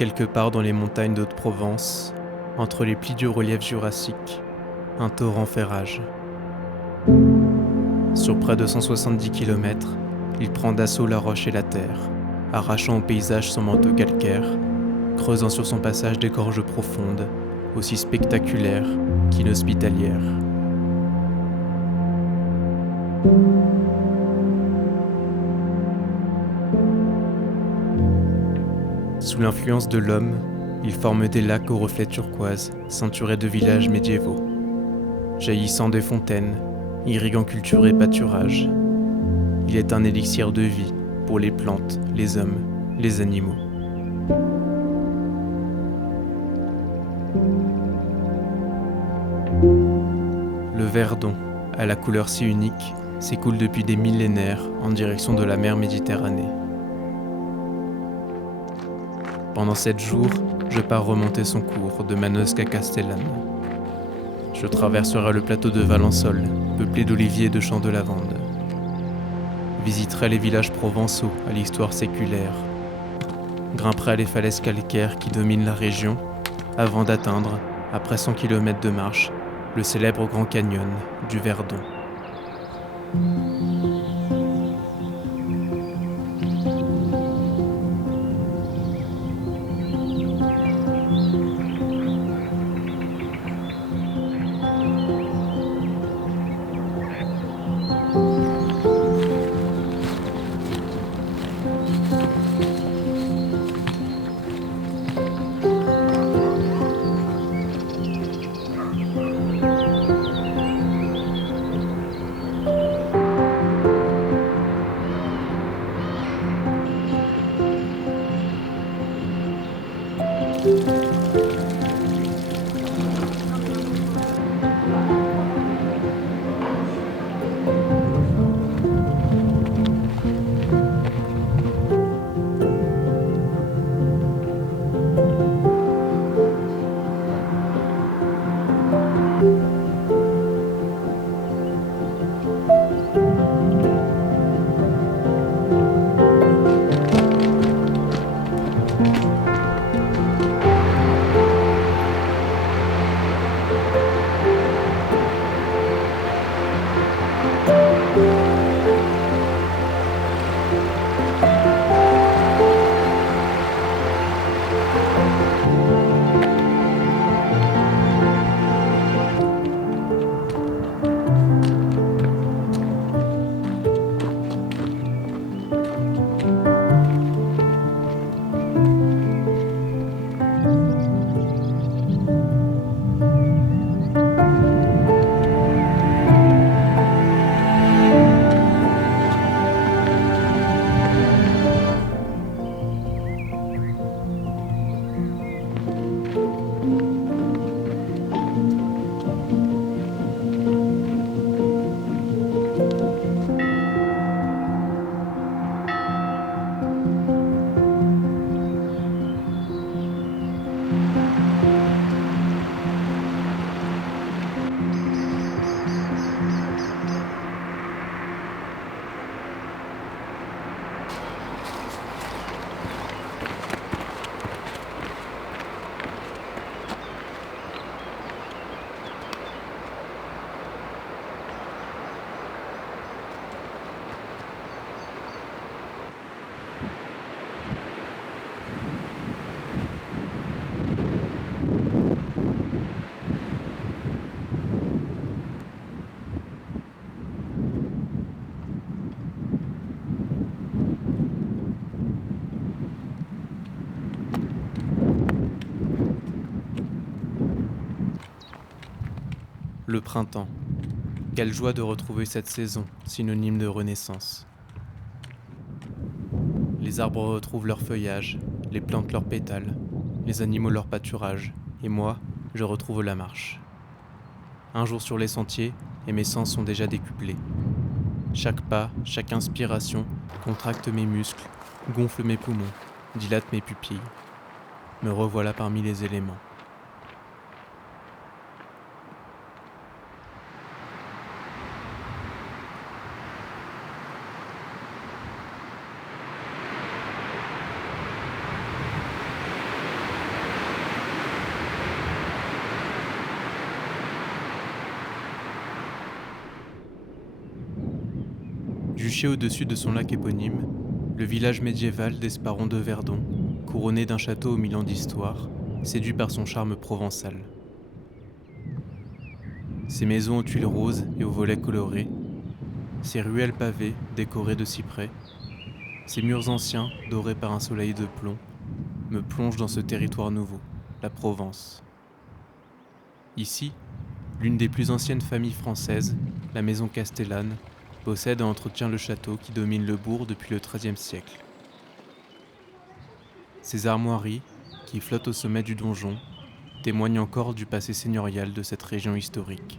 quelque part dans les montagnes d'Haute-Provence, entre les plis du relief jurassique, un torrent fait rage. Sur près de 170 km, il prend d'assaut la roche et la terre, arrachant au paysage son manteau calcaire, creusant sur son passage des gorges profondes, aussi spectaculaires qu'inhospitalières. Sous l'influence de l'homme, il forme des lacs aux reflets turquoise, ceinturés de villages médiévaux. Jaillissant des fontaines, irriguant culture et pâturage, il est un élixir de vie pour les plantes, les hommes, les animaux. Le Verdon, à la couleur si unique, s'écoule depuis des millénaires en direction de la mer Méditerranée. Pendant 7 jours, je pars remonter son cours de Manosque à Castellane. Je traverserai le plateau de Valençol, peuplé d'oliviers et de champs de lavande. Visiterai les villages provençaux à l'histoire séculaire. Grimperai les falaises calcaires qui dominent la région, avant d'atteindre, après 100 km de marche, le célèbre Grand Canyon du Verdon. Le printemps. Quelle joie de retrouver cette saison, synonyme de renaissance. Les arbres retrouvent leur feuillage, les plantes leurs pétales, les animaux leur pâturage, et moi, je retrouve la marche. Un jour sur les sentiers, et mes sens sont déjà décuplés. Chaque pas, chaque inspiration contracte mes muscles, gonfle mes poumons, dilate mes pupilles. Me revoilà parmi les éléments. Juché au-dessus de son lac éponyme, le village médiéval d'Esparon de Verdon, couronné d'un château aux 1000 ans d'histoire, séduit par son charme provençal. Ses maisons aux tuiles roses et aux volets colorés, ses ruelles pavées décorées de cyprès, ses murs anciens dorés par un soleil de plomb, me plongent dans ce territoire nouveau, la Provence. Ici, l'une des plus anciennes familles françaises, la maison Castellane, possède et entretient le château qui domine le bourg depuis le XIIIe siècle. Ces armoiries, qui flottent au sommet du donjon, témoignent encore du passé seigneurial de cette région historique.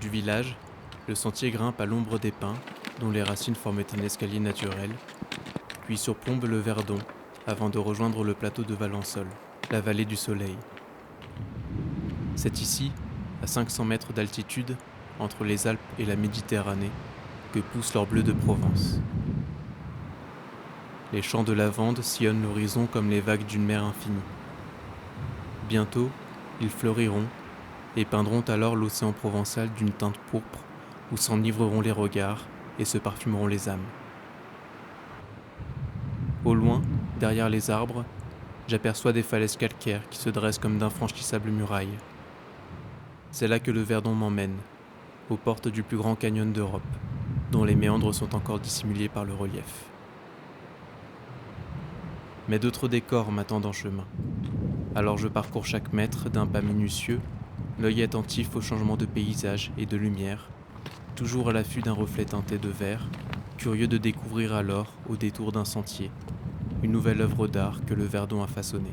Du village, le sentier grimpe à l'ombre des pins, dont les racines forment un escalier naturel, puis surplombe le Verdon, avant de rejoindre le plateau de Valençol, la vallée du Soleil. C'est ici, à 500 mètres d'altitude, entre les Alpes et la Méditerranée, que pousse leur bleu de Provence. Les champs de lavande sillonnent l'horizon comme les vagues d'une mer infinie. Bientôt, ils fleuriront et peindront alors l'océan provençal d'une teinte pourpre où s'enivreront les regards et se parfumeront les âmes. Au loin, derrière les arbres, j'aperçois des falaises calcaires qui se dressent comme d'infranchissables murailles. C'est là que le Verdon m'emmène, aux portes du plus grand canyon d'Europe, dont les méandres sont encore dissimulés par le relief. Mais d'autres décors m'attendent en chemin. Alors je parcours chaque mètre d'un pas minutieux, l'œil attentif aux changements de paysage et de lumière, toujours à l'affût d'un reflet teinté de vert, curieux de découvrir alors, au détour d'un sentier, une nouvelle œuvre d'art que le Verdon a façonnée.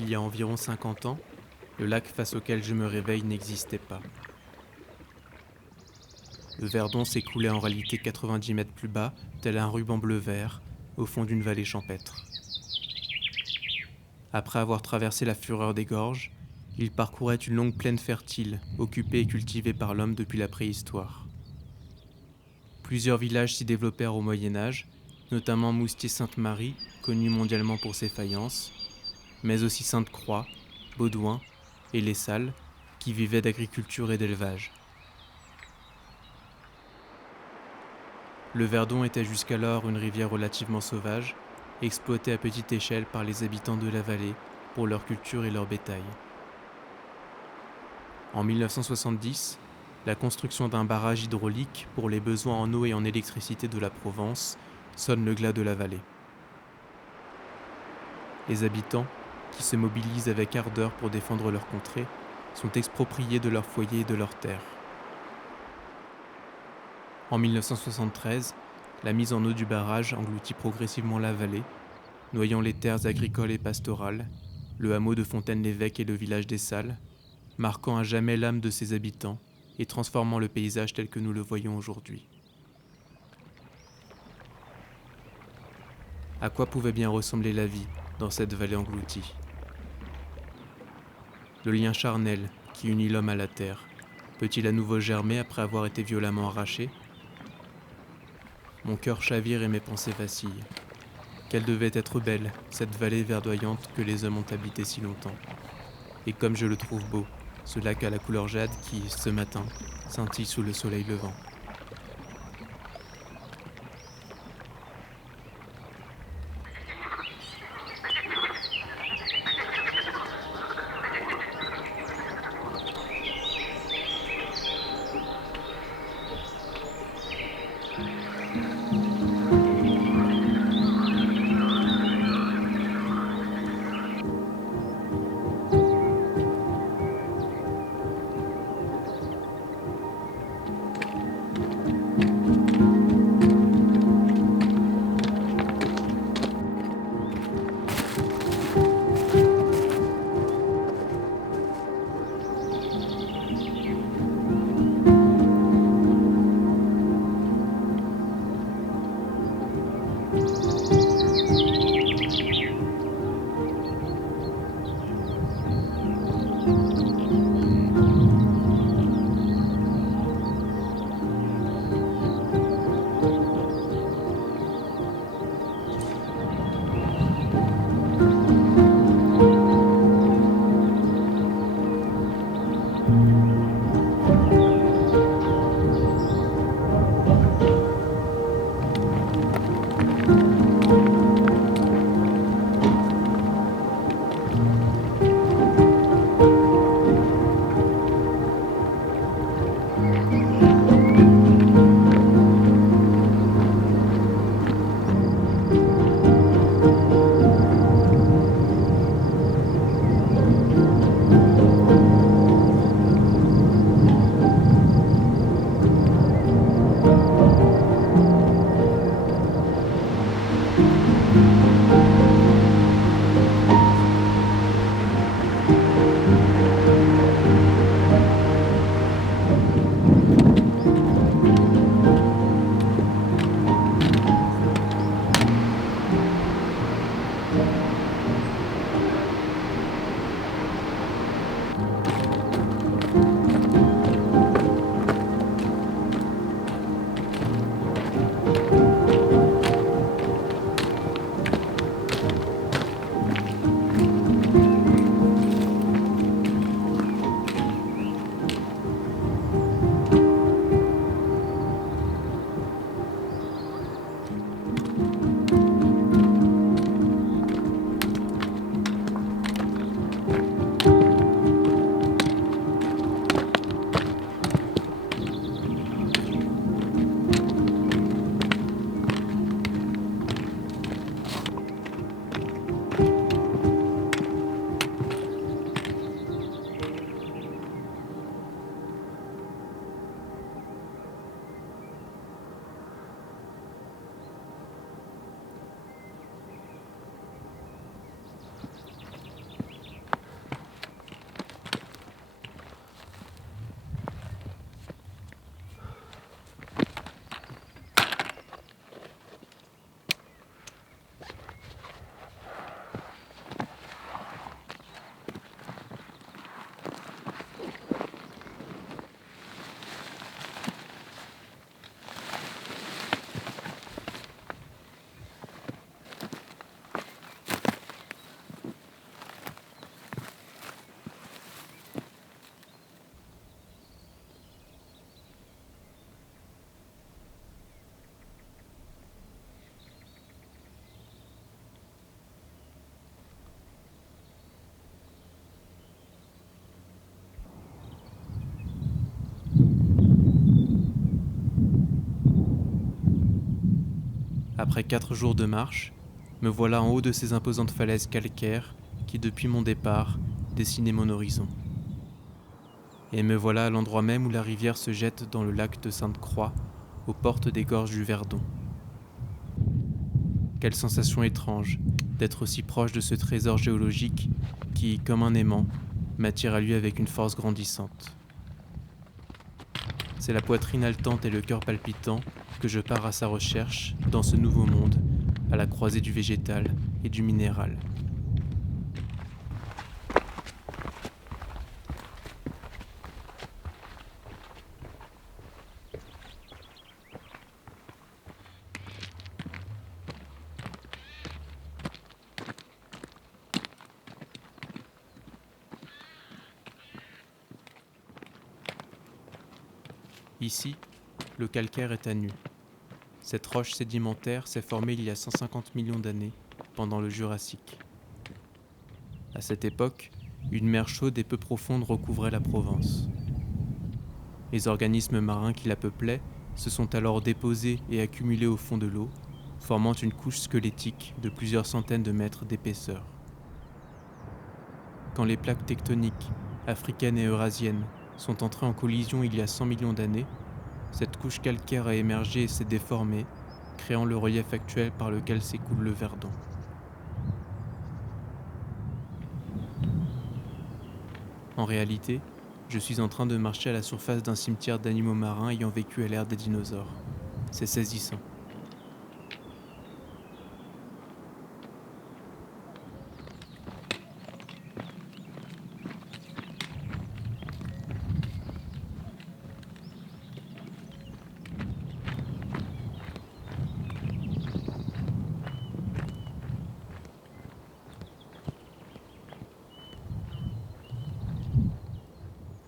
il y a environ 50 ans, le lac face auquel je me réveille n'existait pas. Le Verdon s'écoulait en réalité 90 mètres plus bas, tel un ruban bleu-vert, au fond d'une vallée champêtre. Après avoir traversé la fureur des gorges, il parcourait une longue plaine fertile, occupée et cultivée par l'homme depuis la préhistoire. Plusieurs villages s'y développèrent au Moyen-Âge, notamment Moustier-Sainte-Marie, connu mondialement pour ses faïences, mais aussi Sainte-Croix, Baudouin et Les Salles, qui vivaient d'agriculture et d'élevage. Le Verdon était jusqu'alors une rivière relativement sauvage, exploitée à petite échelle par les habitants de la vallée pour leur culture et leur bétail. En 1970, la construction d'un barrage hydraulique pour les besoins en eau et en électricité de la Provence sonne le glas de la vallée. Les habitants, qui se mobilisent avec ardeur pour défendre leur contrée, sont expropriés de leurs foyers et de leurs terres. En 1973, la mise en eau du barrage engloutit progressivement la vallée, noyant les terres agricoles et pastorales, le hameau de Fontaine-l'Évêque et le village des Salles, marquant à jamais l'âme de ses habitants et transformant le paysage tel que nous le voyons aujourd'hui. À quoi pouvait bien ressembler la vie dans cette vallée engloutie ? Le lien charnel qui unit l'homme à la terre, peut-il à nouveau germer après avoir été violemment arraché ? Mon cœur chavire et mes pensées vacillent. Quelle devait être belle, cette vallée verdoyante que les hommes ont habitée si longtemps. Et comme je le trouve beau, ce lac à la couleur jade qui, ce matin, scintille sous le soleil levant. Après 4 jours de marche, me voilà en haut de ces imposantes falaises calcaires qui, depuis mon départ, dessinaient mon horizon. Et me voilà à l'endroit même où la rivière se jette dans le lac de Sainte-Croix, aux portes des gorges du Verdon. Quelle sensation étrange d'être aussi proche de ce trésor géologique qui, comme un aimant, m'attire à lui avec une force grandissante. C'est la poitrine haletante et le cœur palpitant que je pars à sa recherche dans ce nouveau monde, à la croisée du végétal et du minéral. Ici, le calcaire est à nu. Cette roche sédimentaire s'est formée il y a 150 millions d'années, pendant le Jurassique. À cette époque, une mer chaude et peu profonde recouvrait la Provence. Les organismes marins qui la peuplaient se sont alors déposés et accumulés au fond de l'eau, formant une couche squelettique de plusieurs centaines de mètres d'épaisseur. Quand les plaques tectoniques, africaines et eurasiennes, sont entrées en collision il y a 100 millions d'années, cette couche calcaire a émergé et s'est déformée, créant le relief actuel par lequel s'écoule le Verdon. En réalité, je suis en train de marcher à la surface d'un cimetière d'animaux marins ayant vécu à l'ère des dinosaures. C'est saisissant.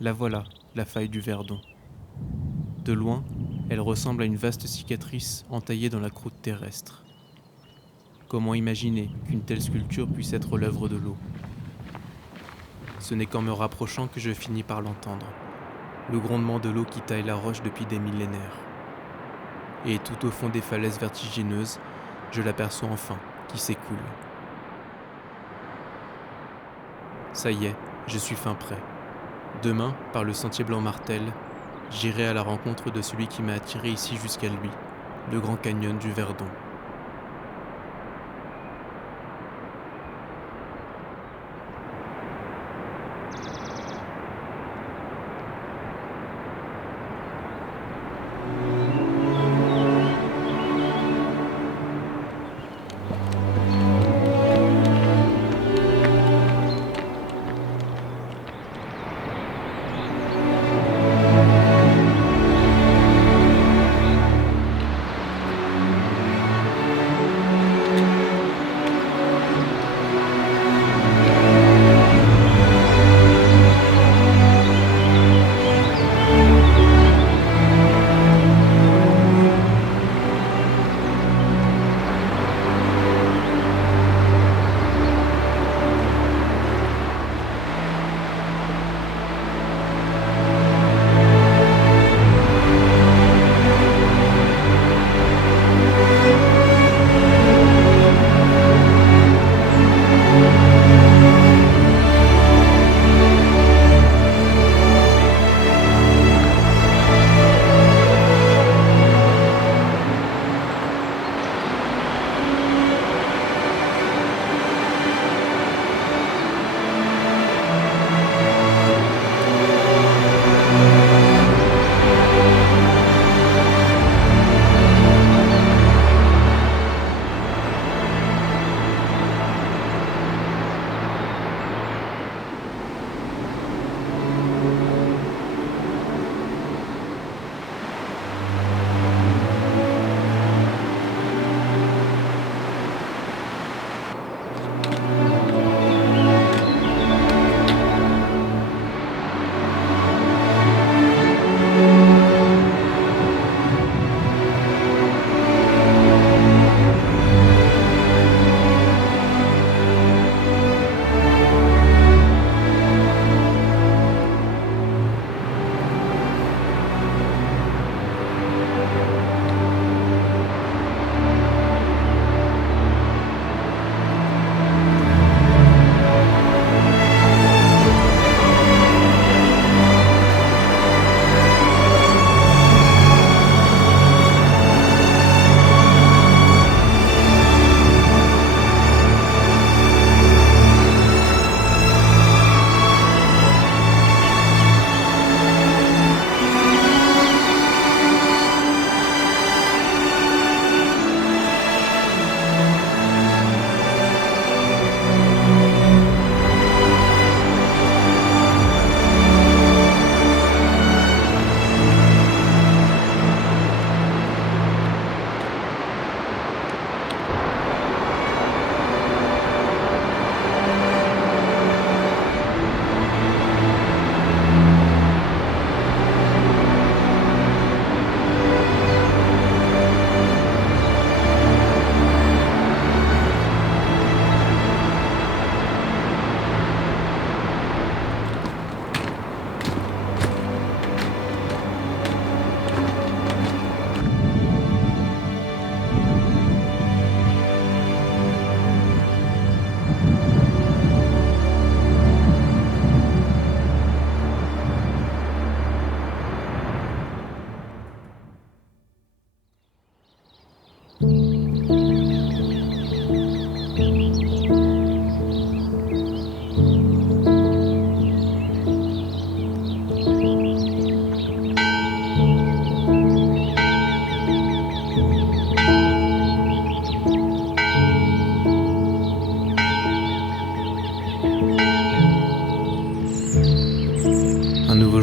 La voilà, la faille du Verdon. De loin, elle ressemble à une vaste cicatrice entaillée dans la croûte terrestre. Comment imaginer qu'une telle sculpture puisse être l'œuvre de l'eau ? Ce n'est qu'en me rapprochant que je finis par l'entendre, le grondement de l'eau qui taille la roche depuis des millénaires. Et tout au fond des falaises vertigineuses, je l'aperçois enfin, qui s'écoule. Ça y est, je suis fin prêt. Demain, par le sentier Blanc-Martel, j'irai à la rencontre de celui qui m'a attiré ici jusqu'à lui, le Grand Canyon du Verdon.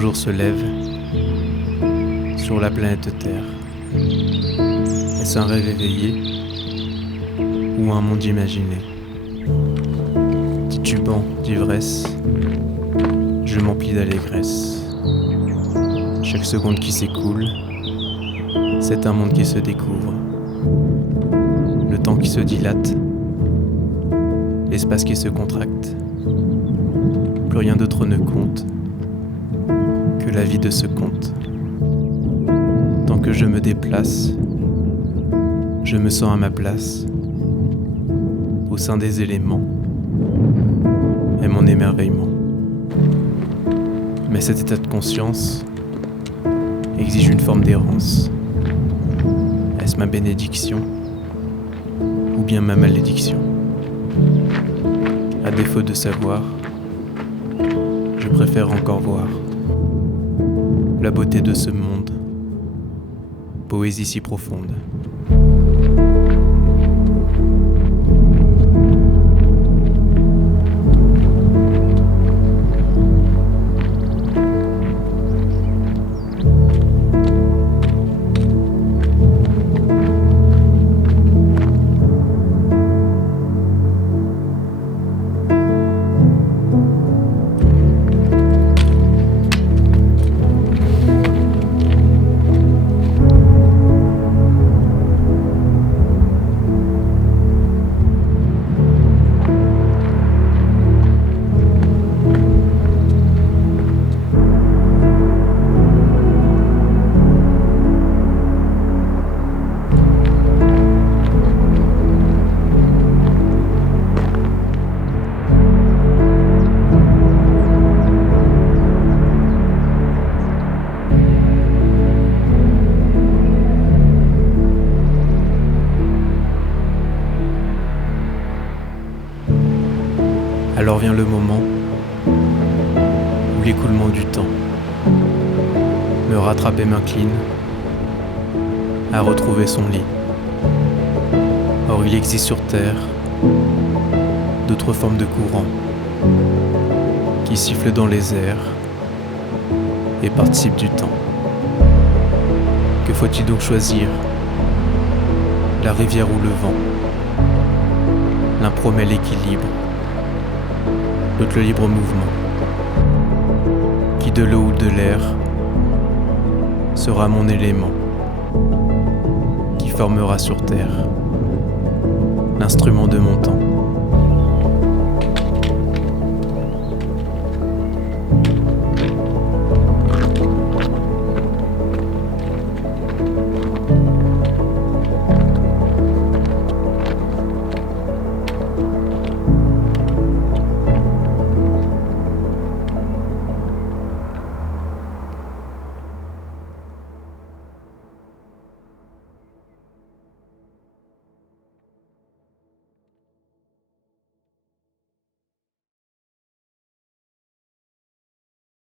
jour se lève sur la planète Terre. Est-ce un rêve éveillé ou un monde imaginé? Titubant d'ivresse, je m'emplis d'allégresse. Chaque seconde qui s'écoule, c'est un monde qui se découvre. Le temps qui se dilate, l'espace qui se contracte. Plus rien d'autre ne compte que la vie de ce conte. Tant que je me déplace, je me sens à ma place, au sein des éléments, et mon émerveillement. Mais cet état de conscience exige une forme d'errance. Est-ce ma bénédiction ou bien ma malédiction? À défaut de savoir, je préfère encore voir la beauté de ce monde, poésie si profonde. Alors vient le moment où l'écoulement du temps me rattrape et m'incline à retrouver son lit. Or il existe sur Terre d'autres formes de courants qui sifflent dans les airs et participent du temps. Que faut-il donc choisir? La rivière ou le vent? L'un promet l'équilibre, l'autre le libre mouvement. Qui de l'eau ou de l'air sera mon élément, qui formera sur terre l'instrument de mon temps.